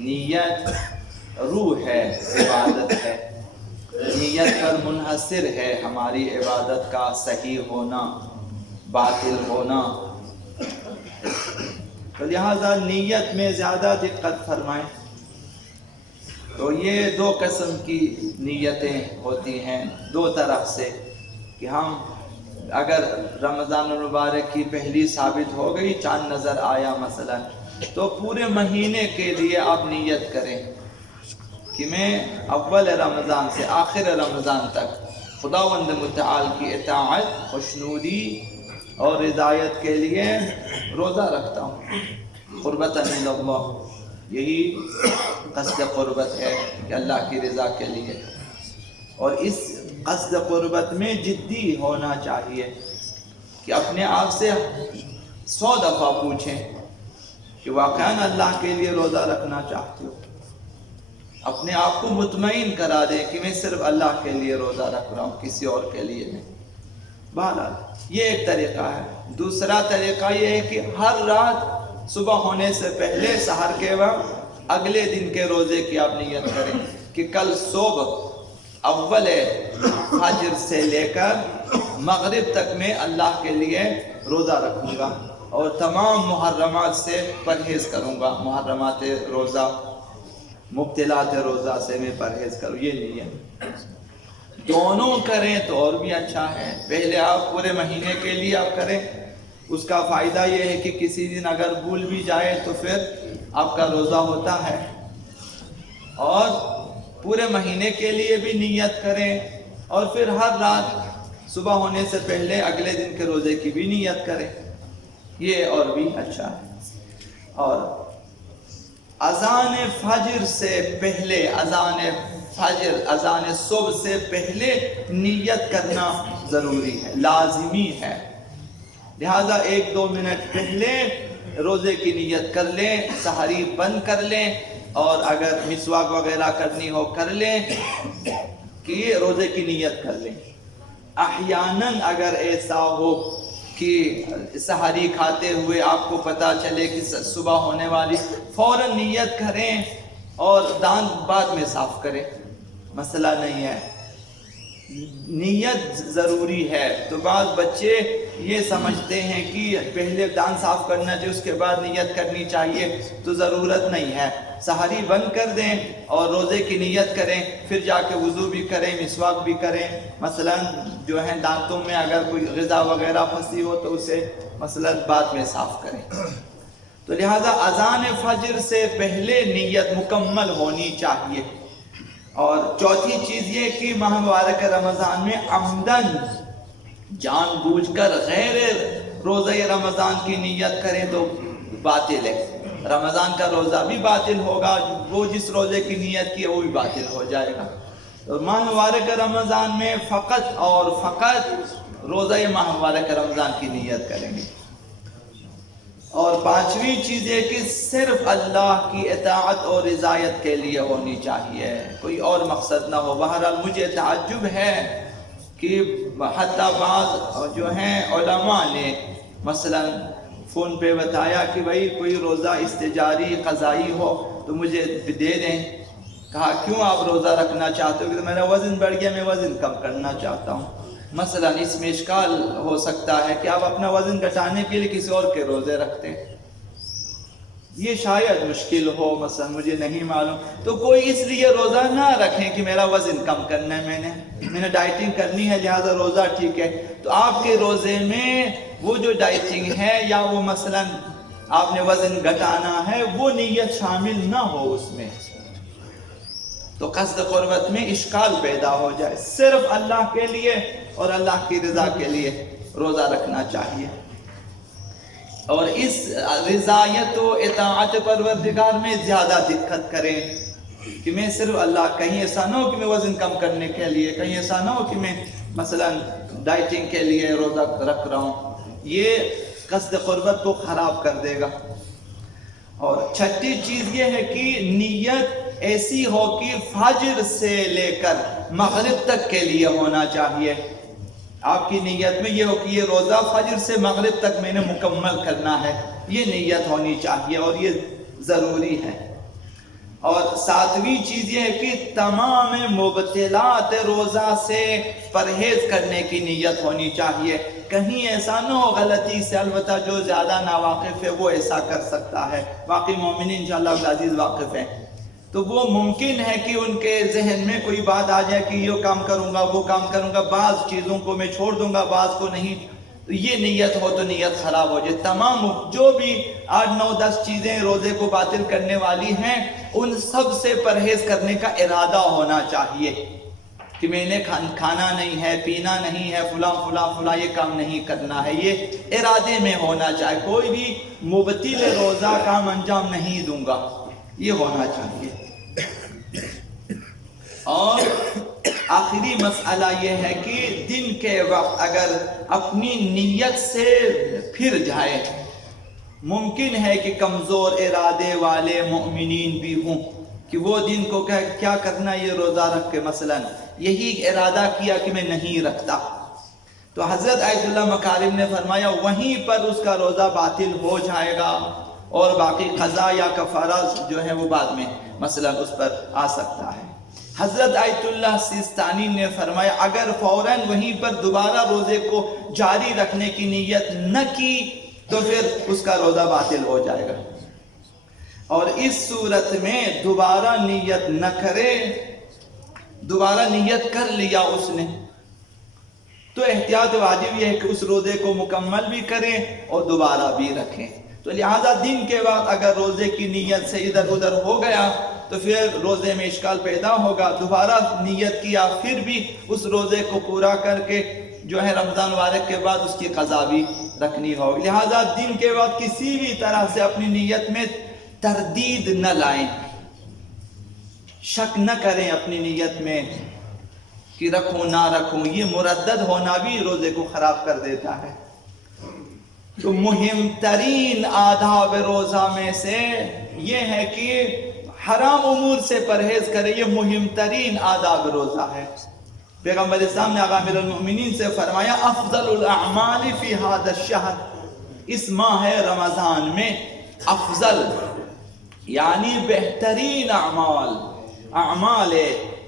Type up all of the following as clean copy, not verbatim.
نیت روح ہے، عبادت ہے، نیت پر منحصر ہے ہماری عبادت کا صحیح ہونا باطل ہونا، تو لہذا نیت میں زیادہ دقت فرمائیں۔ تو یہ دو قسم کی نیتیں ہوتی ہیں، دو طرح سے، کہ ہم اگر رمضان المبارک کی پہلی ثابت ہو گئی، چاند نظر آیا مثلا، تو پورے مہینے کے لیے آپ نیت کریں کہ میں اول رمضان سے آخر رمضان تک خداوند متعال کی اطاعت، خوشنودی اور رضایت کے لیے روزہ رکھتا ہوں، قربۃ الی اللہ۔ یہی قصد قربت ہے کہ اللہ کی رضا کے لیے، اور اس قصد قربت میں جدی ہونا چاہیے کہ اپنے آپ سے 100 دفعہ پوچھیں کہ واقعاً اللہ کے لیے روزہ رکھنا چاہتے ہو، اپنے آپ کو مطمئن کرا دیں کہ میں صرف اللہ کے لیے روزہ رکھ رہا ہوں، کسی اور کے لیے نہیں۔ بہرحال یہ ایک طریقہ ہے۔ دوسرا طریقہ یہ ہے کہ ہر رات صبح ہونے سے پہلے سحر کے وقت اگلے دن کے روزے کی آپ نیت کریں کہ کل صبح اول فجر سے لے کر مغرب تک میں اللہ کے لیے روزہ رکھوں گا اور تمام محرمات سے پرہیز کروں گا، محرمات روزہ، مبتلات روزہ سے میں پرہیز کروں، یہ نیت۔ دونوں کریں تو اور بھی اچھا ہے۔ پہلے آپ پورے مہینے کے لیے آپ کریں، اس کا فائدہ یہ ہے کہ کسی دن اگر بھول بھی جائے تو پھر آپ کا روزہ ہوتا ہے، اور پورے مہینے کے لیے بھی نیت کریں، اور پھر ہر رات صبح ہونے سے پہلے اگلے دن کے روزے کی بھی نیت کریں، یہ اور بھی اچھا ہے۔ اور اذان فجر سے پہلے، اذان صبح سے پہلے نیت کرنا ضروری ہے، لازمی ہے۔ لہذا 1-2 منٹ پہلے روزے کی نیت کر لیں، سحری بند کر لیں، اور اگر مسواک وغیرہ کرنی ہو کر لیں کہ روزے کی نیت کر لیں۔ احیاناً اگر ایسا ہو کہ سحری کھاتے ہوئے آپ کو پتہ چلے کہ صبح ہونے والی، فوراً نیت کریں اور دانت بعد میں صاف کریں، مسئلہ نہیں ہے، نیت ضروری ہے۔ تو بعض بچے یہ سمجھتے ہیں کہ پہلے دانت صاف کرنا چاہیے اس کے بعد نیت کرنی چاہیے، تو ضرورت نہیں ہے۔ سحری بند کر دیں اور روزے کی نیت کریں، پھر جا کے وضو بھی کریں، مسواک بھی کریں، مثلا جو ہے دانتوں میں اگر کوئی غذا وغیرہ پھنسی ہو تو اسے مثلا بعد میں صاف کریں۔ تو لہذا اذان فجر سے پہلے نیت مکمل ہونی چاہیے۔ اور چوتھی چیز یہ کہ ماہ مبارک رمضان میں عمدن جان بوجھ کر غیر روزہ رمضان کی نیت کریں تو باطل ہے، رمضان کا روزہ بھی باطل ہوگا، وہ جس روزے کی نیت کی ہے وہ بھی باطل ہو جائے گا۔ تو ماہ مبارک رمضان میں فقط اور فقط روزہ ماہ مبارک رمضان کی نیت کریں گے۔ اور 5ویں چیز ہے کہ صرف اللہ کی اطاعت اور رضایت کے لیے ہونی چاہیے، کوئی اور مقصد نہ ہو۔ بہرحال مجھے تعجب ہے کہ حتیٰ بعض جو ہیں علماء نے مثلا فون پہ بتایا کہ بھائی کوئی روزہ استجاری قضائی ہو تو مجھے دے دیں۔ کہا کیوں آپ روزہ رکھنا چاہتے ہو؟ کہ میرا وزن بڑھ گیا، میں وزن کم کرنا چاہتا ہوں۔ مثلا اس میں اشکال ہو سکتا ہے کہ آپ اپنا وزن گھٹانے کے لیے کسی اور کے روزے رکھتے ہیں، یہ شاید مشکل ہو، مثلا مجھے نہیں معلوم۔ تو کوئی اس لیے روزہ نہ رکھیں کہ میرا وزن کم کرنا ہے، میں نے ڈائٹنگ کرنی ہے لہذا روزہ ٹھیک ہے۔ تو آپ کے روزے میں وہ جو ڈائٹنگ ہے یا وہ مثلا آپ نے وزن گھٹانا ہے، وہ نیت شامل نہ ہو اس میں، تو قصد قربت میں اشکال پیدا ہو جائے۔ صرف اللہ کے لیے اور اللہ کی رضا کے لیے روزہ رکھنا چاہیے۔ اور اس رضایت و اطاعت پروردگار میں زیادہ دقت کریں کہ میں صرف اللہ، کہیں ایسا نہ ہو کہ میں وزن کم کرنے کے لیے، کہیں ایسا نہ ہو کہ میں مثلا ڈائٹنگ کے لیے روزہ رکھ رہا ہوں، یہ قصد قربت کو خراب کر دے گا۔ اور 6ٹھی چیز یہ ہے کہ نیت ایسی ہو کہ فجر سے لے کر مغرب تک کے لیے ہونا چاہیے۔ آپ کی نیت میں یہ ہو کہ یہ روزہ فجر سے مغرب تک میں نے مکمل کرنا ہے، یہ نیت ہونی چاہیے اور یہ ضروری ہے۔ اور ساتویں چیز یہ ہے کہ تمام مبطلات روزہ سے پرہیز کرنے کی نیت ہونی چاہیے. کہیں ایسا نہ ہو غلطی سے، البتہ جو زیادہ ناواقف ہے وہ ایسا کر سکتا ہے، باقی مومنین انشاءاللہ العزیز واقف ہیں. تو وہ ممکن ہے کہ ان کے ذہن میں کوئی بات آ جائے کہ یہ کام کروں گا، وہ کام کروں گا، بعض چیزوں کو میں چھوڑ دوں گا، بعض کو نہیں. تو یہ نیت ہو تو نیت خراب ہو جائے. تمام جو بھی 8 9 10 چیزیں روزے کو باطل کرنے والی ہیں، ان سب سے پرہیز کرنے کا ارادہ ہونا چاہیے کہ میں نے کھانا نہیں ہے، پینا نہیں ہے، فلاں یہ کام نہیں کرنا ہے. یہ ارادے میں ہونا چاہیے. کوئی بھی مبطل روزہ کام انجام نہیں دوں گا، یہ ہونا چاہیے. اور آخری مسئلہ یہ ہے کہ دن کے وقت اگر اپنی نیت سے پھر جائے، ممکن ہے کہ کمزور ارادے والے مومنین بھی ہوں کہ وہ دن کو کیا کرنا، یہ روزہ رکھ کے مثلا یہی ارادہ کیا کہ میں نہیں رکھتا، تو حضرت آیت اللہ مکارم نے فرمایا وہیں پر اس کا روزہ باطل ہو جائے گا، اور باقی قضا یا کفارہ جو ہے وہ بعد میں مثلا اس پر آ سکتا ہے. حضرت آیت اللہ سیستانی نے فرمایا اگر فوراً وہیں پر دوبارہ روزے کو جاری رکھنے کی نیت نہ کی تو پھر اس کا روزہ باطل ہو جائے گا. اور اس صورت میں دوبارہ نیت نہ کرے، دوبارہ نیت کر لیا اس نے تو احتیاط واجب یہ ہے کہ اس روزے کو مکمل بھی کریں اور دوبارہ بھی رکھیں. تو لہذا دن کے وقت اگر روزے کی نیت سے ادھر ادھر ہو گیا تو پھر روزے میں اشکال پیدا ہوگا. دوبارہ نیت کیا پھر بھی اس روزے کو پورا کر کے جو ہے رمضان مبارک کے بعد اس کی قضا بھی رکھنی ہوگی. لہذا دن کے وقت کسی بھی طرح سے اپنی نیت میں تردید نہ لائیں، شک نہ کریں اپنی نیت میں کہ رکھوں نہ رکھوں. یہ مردد ہونا بھی روزے کو خراب کر دیتا ہے. تو مہم ترین آداب روزہ میں سے یہ ہے کہ حرام امور سے پرہیز کرے. یہ مہم ترین آداب روزہ ہے. پیغمبر اسلام نے آقا امیر المؤمنین سے فرمایا افضل الاعمال فی هذا الشہر، اس ماہ رمضان میں افضل یعنی بہترین اعمال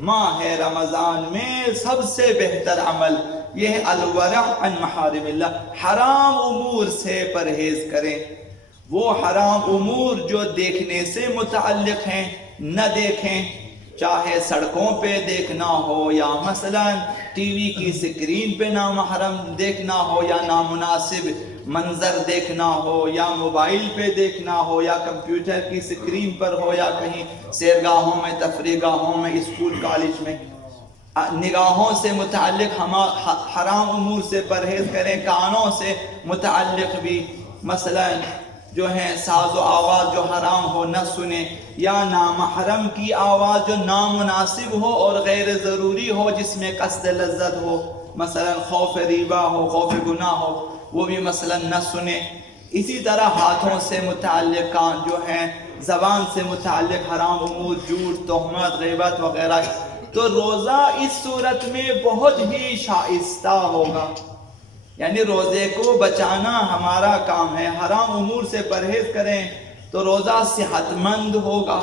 ماہ رمضان میں سب سے بہتر عمل یہ ہے الورع عن محارم اللہ، حرام امور سے پرہیز کریں. وہ حرام امور جو دیکھنے سے متعلق ہیں نہ دیکھیں، چاہے سڑکوں پہ دیکھنا ہو یا مثلا ٹی وی کی سکرین پہ نامحرم دیکھنا ہو یا نامناسب منظر دیکھنا ہو یا موبائل پہ دیکھنا ہو یا کمپیوٹر کی سکرین پر ہو یا کہیں سیرگاہوں میں، تفریح گاہوں میں، اسکول کالج میں. نگاہوں سے متعلق حرام امور سے پرہیز کریں. کانوں سے متعلق بھی مثلا جو ہے ساز و آواز جو حرام ہو نہ سنیں، یا نامحرم کی آواز جو نامناسب ہو اور غیر ضروری ہو جس میں قصد لذت ہو، مثلا خوف ریبہ ہو، خوف گناہ ہو، وہ بھی مثلا نہ سنیں. اسی طرح ہاتھوں سے متعلق کان جو ہیں، زبان سے متعلق حرام امور، جھوٹ، تہمت، غیبت وغیرہ. تو روزہ اس صورت میں بہت ہی شائستہ ہوگا. یعنی روزے کو بچانا ہمارا کام ہے. حرام امور سے پرہیز کریں تو روزہ صحت مند ہوگا،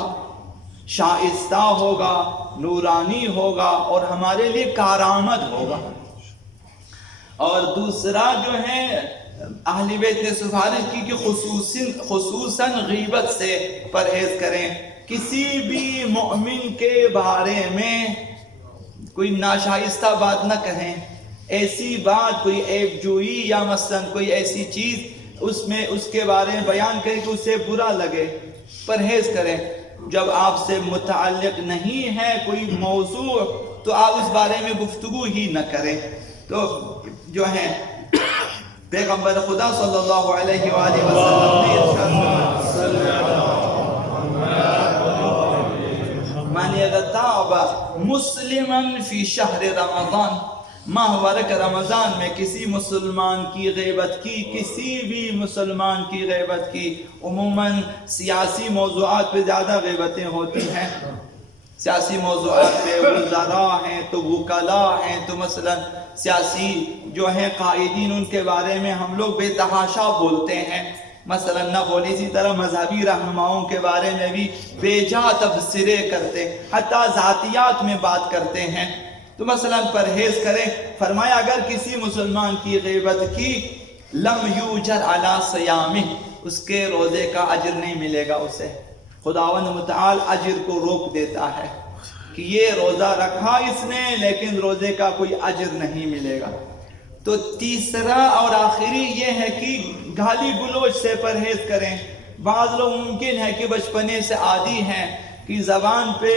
شائستہ ہوگا، نورانی ہوگا اور ہمارے لیے کارآمد ہوگا. اور دوسرا جو ہے اہل بیت نے سفارش کی کہ خصوصاً غیبت سے پرہیز کریں. کسی بھی مومن کے بارے میں کوئی ناشائستہ بات نہ کہیں، ایسی بات، کوئی عیب جوئی یا مثلا کوئی ایسی چیز اس کے بارے میں بیان کریں کہ اسے برا لگے. پرہیز کریں. جب آپ سے متعلق نہیں ہے کوئی موضوع تو آپ اس بارے میں گفتگو ہی نہ کریں. تو جو ہے پیغمبر خدا صلی اللہ علیہ وآلہ وسلم نے ارشاد من اغتاب مسلما فی شہر رمضان، ماہ مبارک رمضان میں کسی مسلمان کی غیبت کی، کسی بھی مسلمان کی غیبت کی. عموماً سیاسی موضوعات پہ زیادہ غیبتیں ہوتی ہیں. سیاسی موضوعات پہ وزراء ہیں تو وکلاء ہیں تو مثلا سیاسی جو ہیں قائدین، ان کے بارے میں ہم لوگ بے تحاشا بولتے ہیں. مثلا نہ بولے. اسی طرح مذہبی رہنماؤں کے بارے میں بھی بیجا تبصرے کرتے، حتیٰ ذاتیات میں بات کرتے ہیں. تو مثلا پرہیز کریں. فرمایا اگر کسی مسلمان کی غیبت کی، لم یوجر علی صیامہ، اس کے روزے کا اجر نہیں ملے گا اسے. خداوند متعال اجر کو روک دیتا ہے کہ یہ روزہ رکھا اس نے لیکن روزے کا کوئی اجر نہیں ملے گا. تو تیسرا اور آخری یہ ہے کہ گالی گلوچ سے پرہیز کریں. بعض لوگ ممکن ہے کہ بچپنے سے عادی ہیں کہ زبان پہ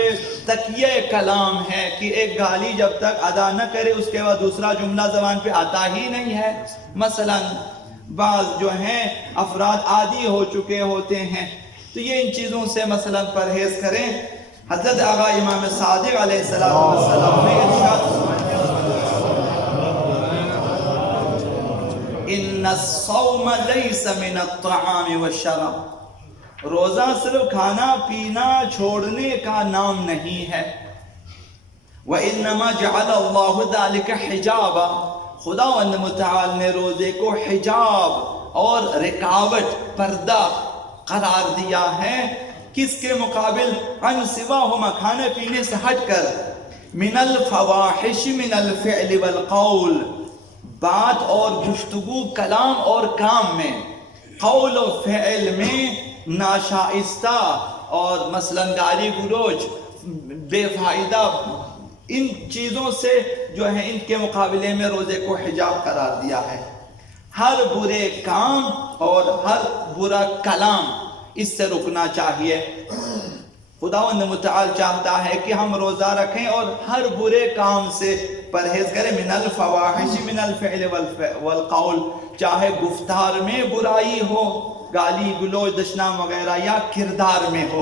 تکیہ کلام ہے کہ ایک گالی جب تک ادا نہ کرے اس کے بعد دوسرا جملہ زبان پہ آتا ہی نہیں ہے. مثلا بعض جو ہیں افراد عادی ہو چکے ہوتے ہیں، تو یہ ان چیزوں سے مثلا پرہیز کریں. حضرت آقا امام صادق علیہ السلام نے ارشاد ان الصوم لیس من الطعام والشراب، روزہ صرف کھانا پینا چھوڑنے کا نام نہیں ہے. وَإِنَّمَا جَعَلَ اللَّهُ ذَلِكَ حِجَابًا، خداوند متعال نے روزے کو حجاب اور رکاوٹ، پردہ قرار دیا ہے. کس کے مقابل؟ عن سواہما، کھانے پینے سے ہٹ کر، من الفواحش من الفعل والقول، بات اور گفتگو، کلام اور کام میں، قول و فعل میں ناشائستہ اور مثلا گالی گلوچ، بے فائدہ، ان چیزوں سے جو ہے ان کے مقابلے میں روزے کو حجاب قرار دیا ہے. ہر برے کام اور ہر برا کلام اس سے رکنا چاہیے. خداوند متعال چاہتا ہے کہ ہم روزہ رکھیں اور ہر برے کام سے پرہیز کریں. من الفواحش من الفعل والقول، چاہے گفتار میں برائی ہو، گالی گلوچ دشنام وغیرہ، یا کردار میں ہو.